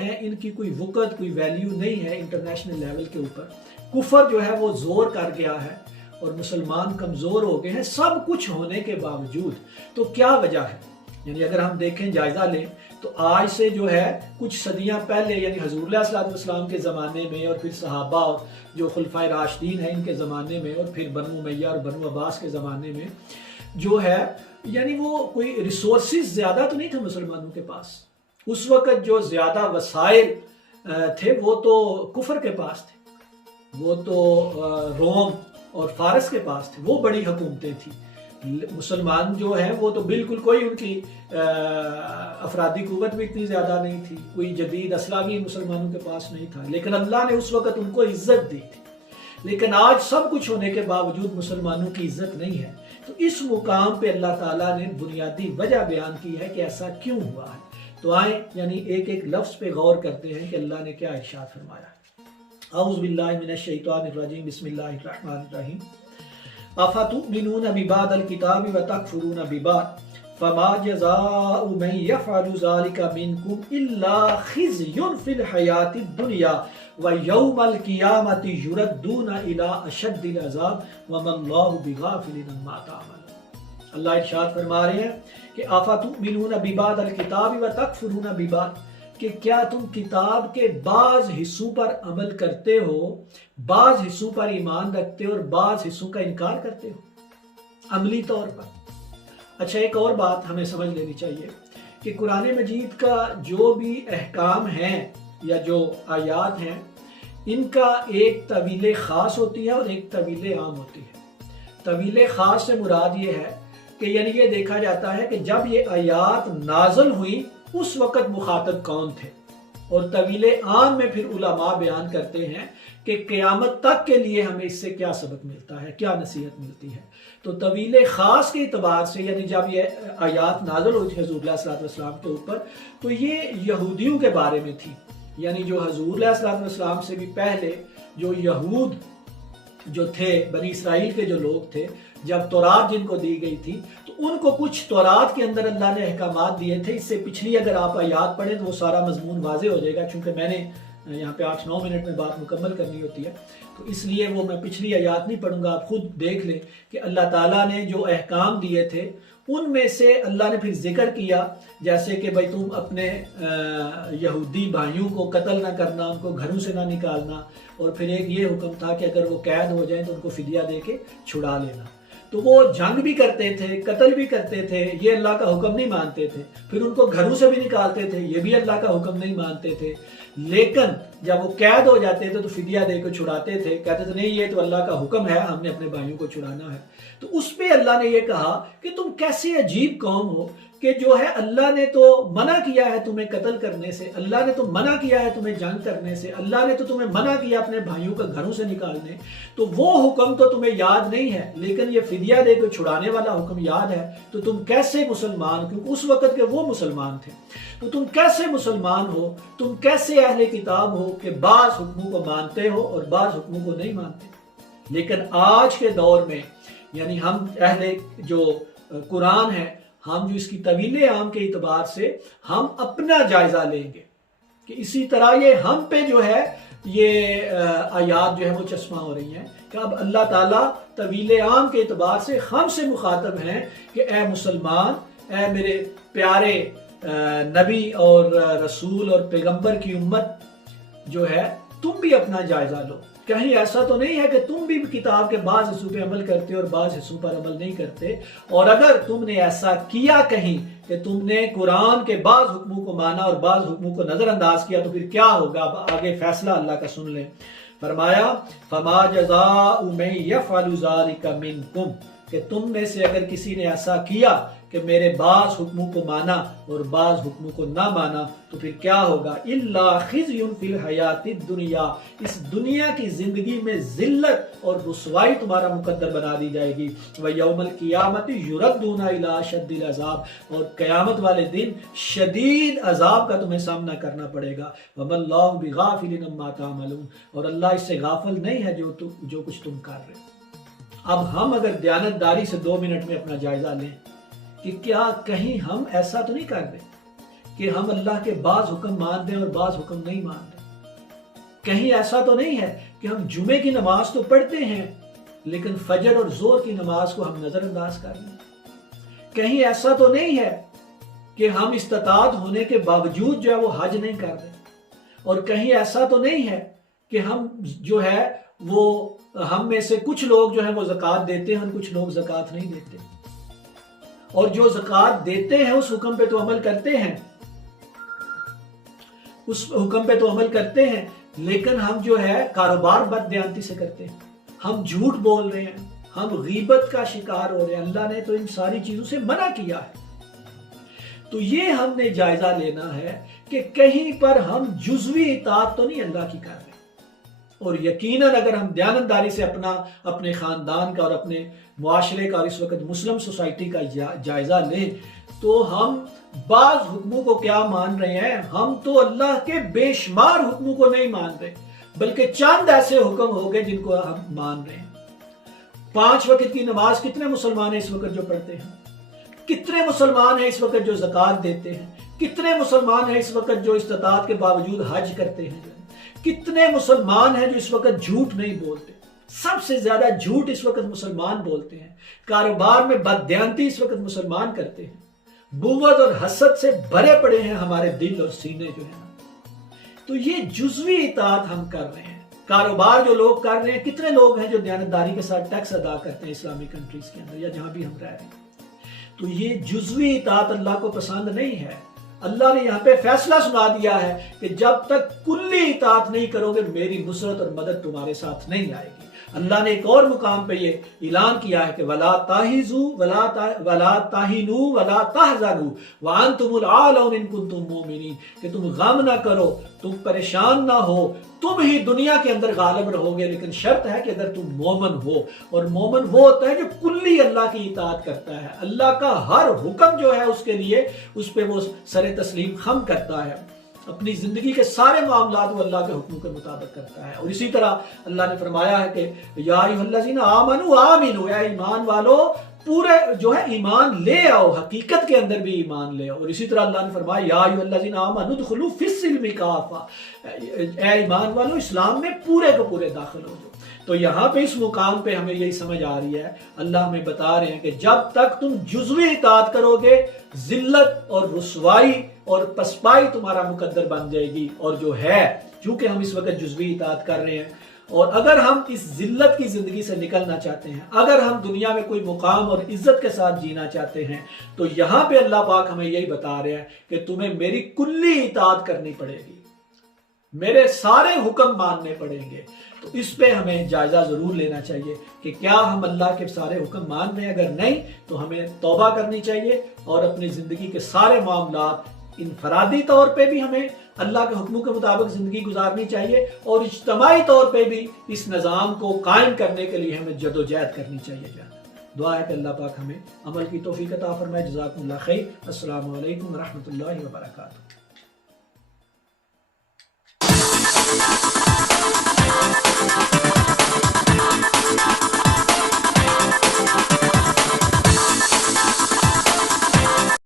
ہیں ان کی کوئی وقت کوئی ویلیو نہیں ہے انٹرنیشنل لیول کے اوپر. کفر جو ہے وہ زور کر گیا ہے اور مسلمان کمزور ہو گئے ہیں سب کچھ ہونے کے باوجود. تو کیا وجہ ہے؟ یعنی اگر ہم دیکھیں جائزہ لیں تو آج سے جو ہے کچھ صدیاں پہلے یعنی حضور علیہ الصلوۃ والسلام کے زمانے میں اور پھر صحابہ اور جو خلفائے راشدین ہیں ان کے زمانے میں اور پھر بنو امیہ اور بنو عباس کے زمانے میں جو ہے یعنی وہ کوئی ریسورسز زیادہ تو نہیں تھے مسلمانوں کے پاس. اس وقت جو زیادہ وسائل تھے وہ تو کفر کے پاس تھے, وہ تو روم اور فارس کے پاس تھے, وہ بڑی حکومتیں تھیں. مسلمان جو ہیں وہ تو بالکل کوئی ان کی افرادی قوت بھی اتنی زیادہ نہیں تھی, کوئی جدید اسلحہ بھی مسلمانوں کے پاس نہیں تھا, لیکن اللہ نے اس وقت ان کو عزت دی تھی. لیکن آج سب کچھ ہونے کے باوجود مسلمانوں کی عزت نہیں ہے. تو اس مقام پہ اللہ تعالیٰ نے بنیادی وجہ بیان کی ہے کہ ایسا کیوں ہوا ہے. تو آئیں یعنی ایک ایک لفظ پہ غور کرتے ہیں کہ اللہ نے کیا ارشاد فرمایا. اعوذ باللہ من الشیطان الرجیم بسم اللہ الرحمن الرحیم. افتؤمنون ببعض الکتاب وتکفرون ببعض فما جزاء من يفعل ذلك منكم الا خزي في الحیاة الدنیا ویوم القیامة یردون الى اشد العذاب وما اللہ بغافل عما تعملون. اللہ ارشاد فرما رہے ہیں کہ افتؤمنون ببعض الکتاب وتکفرون ببعض, کہ کیا تم کتاب کے بعض حصوں پر عمل کرتے ہو, بعض حصوں پر ایمان رکھتے ہو اور بعض حصوں کا انکار کرتے ہو عملی طور پر. اچھا ایک اور بات ہمیں سمجھ لینی چاہیے کہ قرآن مجید کا جو بھی احکام ہیں یا جو آیات ہیں ان کا ایک طویل خاص ہوتی ہے اور ایک طویل عام ہوتی ہے. طویل خاص سے مراد یہ ہے کہ یعنی یہ دیکھا جاتا ہے کہ جب یہ آیات نازل ہوئی اس وقت مخاطب کون تھے, اور طویل عام میں پھر علماء بیان کرتے ہیں کہ قیامت تک کے لیے ہمیں اس سے کیا سبق ملتا ہے, کیا نصیحت ملتی ہے. تو طویل خاص کے اعتبار سے یعنی جب یہ آیات نازل ہوئی تھی حضور علیہ الصلوۃ والسلام کے اوپر تو یہ یہودیوں کے بارے میں تھی. یعنی جو حضور علیہ الصلوۃ والسلام سے بھی پہلے جو یہود جو تھے, بنی اسرائیل کے جو لوگ تھے, جب تورات جن کو دی گئی تھی تو ان کو کچھ تورات کے اندر اللہ نے احکامات دیے تھے. اس سے پچھلی اگر آپ آیات پڑھیں تو وہ سارا مضمون واضح ہو جائے گا, چونکہ میں نے یہاں پہ 8-9 منٹ میں بات مکمل کرنی ہوتی ہے تو اس لیے وہ میں پچھلی آیات نہیں پڑھوں گا. آپ خود دیکھ لیں کہ اللہ تعالیٰ نے جو احکام دیے تھے ان میں سے اللہ نے پھر ذکر کیا جیسے کہ بھائی تم اپنے یہودی بھائیوں کو قتل نہ کرنا, ان کو گھروں سے نہ نکالنا, اور پھر ایک یہ حکم تھا کہ اگر وہ قید ہو جائیں تو ان کو فدیہ دے کے چھڑا لینا. تو وہ جنگ بھی کرتے تھے, قتل بھی کرتے تھے, یہ اللہ کا حکم نہیں مانتے تھے. پھر ان کو گھروں سے بھی نکالتے تھے, یہ بھی اللہ کا حکم نہیں مانتے تھے. لیکن جب وہ قید ہو جاتے تھے تو فدیہ دے کے چھڑاتے تھے, کہتے تھے نہیں یہ تو اللہ کا حکم ہے, ہم نے اپنے بھائیوں کو چھڑانا ہے. تو اس پہ اللہ نے یہ کہا کہ تم کیسے عجیب قوم ہو کہ جو ہے اللہ نے تو منع کیا ہے تمہیں قتل کرنے سے, اللہ نے تو منع کیا ہے تمہیں جنگ کرنے سے, اللہ نے تو تمہیں منع کیا اپنے بھائیوں کو گھروں سے نکالنے, تو وہ حکم تو تمہیں یاد نہیں ہے لیکن یہ فدیہ دے کے چھڑانے والا حکم یاد ہے. تو تم کیسے مسلمان, کیونکہ اس وقت کے وہ مسلمان تھے, تو تم کیسے مسلمان ہو, تم کیسے اہل کتاب ہو کہ بعض حکموں کو مانتے ہو اور بعض حکموں کو نہیں مانتے. لیکن آج کے دور میں یعنی ہم اہل جو قرآن ہے, ہم جو اس کی طویل عام کے اعتبار سے ہم اپنا جائزہ لیں گے کہ اسی طرح یہ ہم پہ جو ہے یہ آیات جو ہے وہ چشمہ ہو رہی ہیں کہ اب اللہ تعالیٰ طویل عام کے اعتبار سے ہم سے مخاطب ہیں کہ اے مسلمان, اے میرے پیارے نبی اور رسول اور پیغمبر کی امت جو ہے تم بھی اپنا جائزہ لو. کہیں ایسا تو نہیں ہے کہ تم بھی کتاب کے بعض حصوں پہ عمل کرتے اور بعض حصوں پر عمل نہیں کرتے, اور اگر تم نے ایسا کیا کہیں کہ تم نے قرآن کے بعض حکموں کو مانا اور بعض حکموں کو نظر انداز کیا تو پھر کیا ہوگا. آگے فیصلہ اللہ کا سن لیں. فرمایا فما جزاء من یفعل ذلک منکم, کہ تم میں سے اگر کسی نے ایسا کیا کہ میرے بعض حکموں کو مانا اور بعض حکموں کو نہ مانا تو پھر کیا ہوگا. الا خزی فی الحیات الدنیا, اس دنیا کی زندگی میں ذلت اور رسوائی تمہارا مقدر بنا دی جائے گی. ویوم القیامت یردون الی اشد العذاب, اور قیامت والے دن شدید عذاب کا تمہیں سامنا کرنا پڑے گا. وما اللہ بغافل عما تعملون, اور اللہ اس سے غافل نہیں ہے جو کچھ تم کر رہے. اب ہم اگر دیانتداری سے 2 منٹ میں اپنا جائزہ لیں کہ کیا کہیں ہم ایسا تو نہیں کر رہے کہ ہم اللہ کے بعض حکم مان دیں اور بعض حکم نہیں مان دیں. کہیں ایسا تو نہیں ہے کہ ہم جمعے کی نماز تو پڑھتے ہیں لیکن فجر اور ظہر کی نماز کو ہم نظر انداز کر لیں. کہیں ایسا تو نہیں ہے کہ ہم استطاعت ہونے کے باوجود جو ہے وہ حج نہیں کر رہے. اور کہیں ایسا تو نہیں ہے کہ ہم جو ہے وہ ہم میں سے کچھ لوگ جو ہے وہ زکوٰۃ دیتے ہیں اور کچھ لوگ زکوٰۃ نہیں دیتے. اور جو زکوٰۃ دیتے ہیں اس حکم پہ تو عمل کرتے ہیں، اس حکم پہ تو عمل کرتے ہیں، لیکن ہم جو ہے کاروبار بددیانتی سے کرتے ہیں، ہم جھوٹ بول رہے ہیں، ہم غیبت کا شکار ہو رہے ہیں. اللہ نے تو ان ساری چیزوں سے منع کیا ہے. تو یہ ہم نے جائزہ لینا ہے کہ کہیں پر ہم جزوی اطاعت تو نہیں اللہ کی کر رہے. اور یقیناً اگر ہم دیانتداری سے اپنے خاندان کا اور اپنے معاشرے کا اور اس وقت مسلم سوسائٹی کا جائزہ لیں تو ہم بعض حکموں کو کیا مان رہے ہیں، ہم تو اللہ کے بے شمار حکموں کو نہیں مان رہے بلکہ چند ایسے حکم ہو گئے جن کو ہم مان رہے ہیں. 5 وقت کی نماز کتنے مسلمان ہیں اس وقت جو پڑھتے ہیں؟ کتنے مسلمان ہیں اس وقت جو زکوٰۃ دیتے ہیں؟ کتنے مسلمان ہیں اس وقت جو استطاعت کے باوجود حج کرتے ہیں؟ کتنے مسلمان ہیں جو اس وقت جھوٹ نہیں بولتے؟ سب سے زیادہ جھوٹ اس وقت مسلمان بولتے ہیں. کاروبار میں بددیانتی اس وقت مسلمان کرتے ہیں. بغض اور حسد سے بھرے پڑے ہیں ہمارے دل اور سینے جو ہیں. تو یہ جزوی اطاعت ہم کر رہے ہیں. کاروبار جو لوگ کر رہے ہیں، کتنے لوگ ہیں جو دیانتداری کے ساتھ ٹیکس ادا کرتے ہیں اسلامی کنٹریز کے اندر یا جہاں بھی ہم رہ رہے ہیں. تو یہ جزوی اطاعت اللہ کو پسند نہیں ہے. اللہ نے یہاں پہ فیصلہ سنا دیا ہے کہ جب تک کلی اطاعت نہیں کرو گے میری نصرت اور مدد تمہارے ساتھ نہیں آئے گی. اللہ نے ایک اور مقام پہ یہ اعلان کیا ہے کہ وَلَا تَهِنُوا وَلَا تَحْزَنُوا وَأَنْتُمُ الْأَعْلَوْنَ إِن كُنتُم مُؤْمِنِينَ، کہ تم غم نہ کرو، تم پریشان نہ ہو، تم ہی دنیا کے اندر غالب رہو گے، لیکن شرط ہے کہ اگر تم مومن ہو. اور مومن وہ ہوتا ہے جو کلی اللہ کی اطاعت کرتا ہے، اللہ کا ہر حکم جو ہے اس کے لیے اس پہ وہ سر تسلیم خم کرتا ہے. اپنی زندگی کے سارے معاملات وہ اللہ کے حکم کے مطابق کرتا ہے. اور اسی طرح اللہ نے فرمایا ہے کہ یا ایھا الذین آمنوا آمنوا، اے ایمان والو پورے جو ہے ایمان لے آؤ، حقیقت کے اندر بھی ایمان لے آؤ. اور اسی طرح اللہ نے فرمایا یا ایھا الذین آمنوا ادخلوا فی السلم کافہ، اے ایمان والو اسلام میں پورے کو پورے داخل ہو جاؤ. تو یہاں پہ اس مقام پہ ہمیں یہی سمجھ آ رہی ہے، اللہ ہمیں بتا رہے ہیں کہ جب تک تم جزوی اطاعت کرو گے ذلت اور رسوائی اور پسپائی تمہارا مقدر بن جائے گی. اور جو ہے چونکہ ہم اس وقت جزوی اطاعت کر رہے ہیں، اور اگر ہم اس ذلت کی زندگی سے نکلنا چاہتے ہیں، اگر ہم دنیا میں کوئی مقام اور عزت کے ساتھ جینا چاہتے ہیں، تو یہاں پہ اللہ پاک ہمیں یہی بتا رہے ہیں کہ تمہیں میری کلی اطاعت کرنی پڑے گی، میرے سارے حکم ماننے پڑیں گے. تو اس پہ ہمیں جائزہ ضرور لینا چاہیے کہ کیا ہم اللہ کے سارے حکم مان رہے ہیں. اگر نہیں تو ہمیں توبہ کرنی چاہیے اور اپنی زندگی کے سارے معاملات انفرادی طور پہ بھی ہمیں اللہ کے حکموں کے مطابق زندگی گزارنی چاہیے، اور اجتماعی طور پہ بھی اس نظام کو قائم کرنے کے لیے ہمیں جدوجہد کرنی چاہیے. دعا ہے کہ اللہ پاک ہمیں عمل کی توفیق عطا فرمائے. جزاکم اللہ خیر. السلام علیکم ورحمۃ اللہ وبرکاتہ.